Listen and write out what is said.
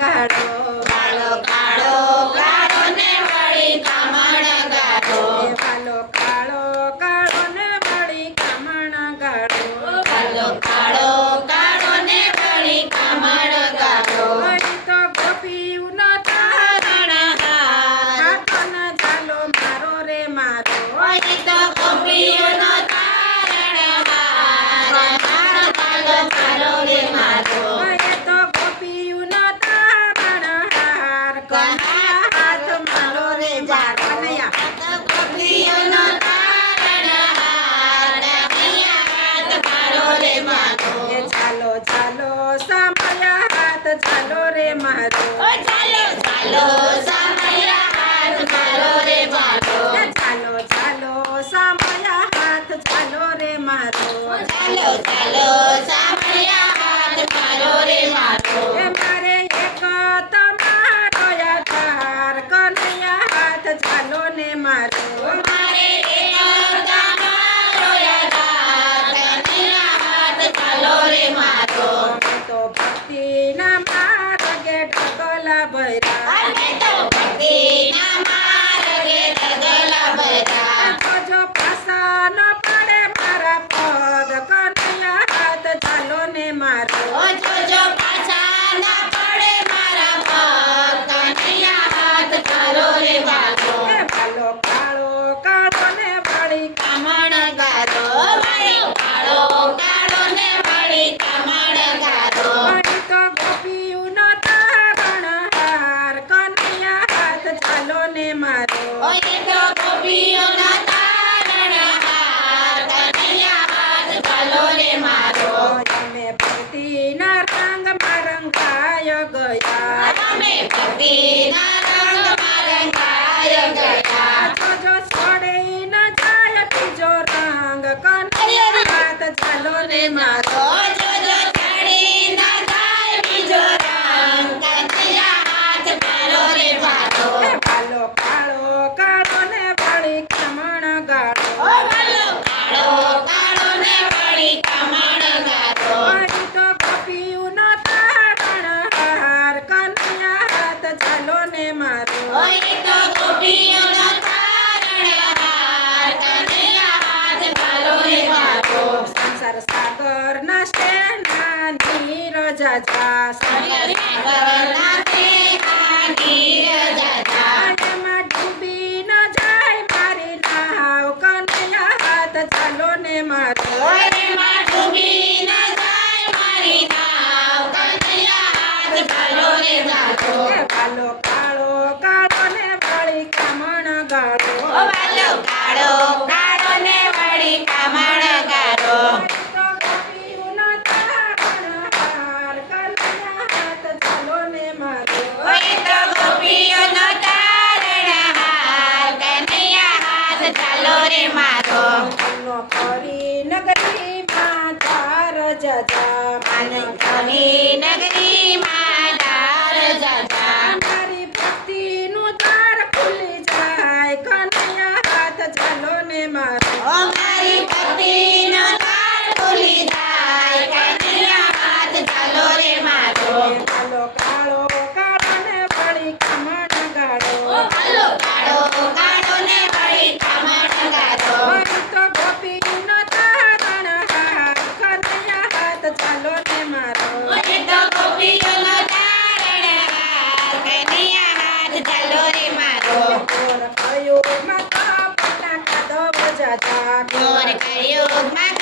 ગાળો વાલો કાળો કાળો ને વળી કામણ ગાળો વાલો કાળો કાળો ને વળી કામણ ગાળો વાલો કાળો કાળો ને વળી કામણ ગાળો વળી તો ગોપીઓનો તારણ હાથન ઝાલો મારો રે મારો વળી તો ગોપીઓનો તારણ હાર ચાલો મારો રે મારો એ તો ગોપીઓનો તારણ હાર કનૈયા હાથ મારો રે જા કનૈયા ગોપીઓનો તારણ હાર કનૈયા હાથ મારો રે મારો એ ચાલો ચાલો સાંભળ્યા હાથ ચાલો રે મારો ઓ ચાલો ચાલો સામૈયા હાથ મારો રે મારો એ ચાલો ચાલો સાંભળ્યા હાથ ચાલો રે મારો ચાલો ચાલો સામૈયા હાથ મારો રે મારો એ મારે એક તમારો આધાર કનૈયા હાથ ચાલો ને મારો મારે એક તમારો યાદ કનૈયા હાથ ચાલો રે મારો અમે તો ભક્તિના માર્ગે ઢગલા ભર્યા અમે તો ભક્તિના માર્ગે ઢગલા ભર્યા જોજો પાસા ન પડે મારા પગ કનૈયા હાથ ચાલો ને મારો ઓ જોજો પાછા ના પડે મારા પગ કનૈયા હાથ ચાલો રે મારો એ ભાલો કાળો કાળો ને વળી કામણ ગારો વાળો કાળો કાળો ને વળી કામણ ગારો વળી તો ગોપીઓનો તારણ હાર કનૈયા હાથ ચાલો ને મારો ઓય તો ગોપીઓના તારણ હાર કનૈયા હાથ ચાલો રે મારો અમે ભક્તિના રંગમાં રંગાય ગયા અમે ભક્તિના રંગમાં રંગાય ગયા જોજો છોડે ન જાય બીજો રંગ કનૈયા હાથ ચાલો ને મારો ઓ જોજો ચડી ના જાય બીજો રંગ કનૈયા હાથ ચાલો રે મારો એ ભાલો કાળો કાળો ને વળી કામણ ગાળો ઓ વાલો કાળો કાળો ને વળી કામણ ગારો વળી તો ગોપીઓનો તારણ હાર કનૈયા હાથ ચાલો ને મારો ઓય તો ગોપીઓનો તારણ હાર કનૈયા હાથ ચાલો રે મારો સંસાર સાગર ના શેના નીરજ જા સાગરના દેહા નીરજ જા એમાં ડૂબી ન જાય મારી નાવ કનૈયા હાથ ચાલો ને મારો ઓરે માં ડૂબી ના જાય મારી નાવ કનૈયા હાથ ચાલો રે મારો એ ભાલો કાળો કાળો ને વળી કામણ ગાળો ઓ વાલો કાળો કાળો ને વળી કામણ ગારો તો ગોપીઓનો તારણ હાર કનૈયા હાથ ચાલો ને મારો ઓય તો ગોપીઓનો તારણ હાર કનૈયા હાથ ચાલો રે મારો નો કરી નગરીમાં તાર જજા માનવ કરી નગરીમાં દાર જજા મારી ભક્તિનું દ્વાર ખુલી જાય કનૈયા હાથ ચાલો ને મારો ઓ મારી ભક્તિનો દ્વાર ખુલી જાય કનૈયા હાથ ચાલો રે મારો ભાલો કાળો કાળો ને વળી કામણ ગાળો ઓ વાલો કાળો કાળો ને વળી કામણ ગારો વળી તો ગોપીનો તારણ હાર કનૈયા હાથ ચાલો ને મારો ઓય તો ગોપીઓનો તારણ હાર કનૈયા હાથ ચાલો રે મારો ચોર કયો માતા પટાકા દવ જાજા ચોર કયો માં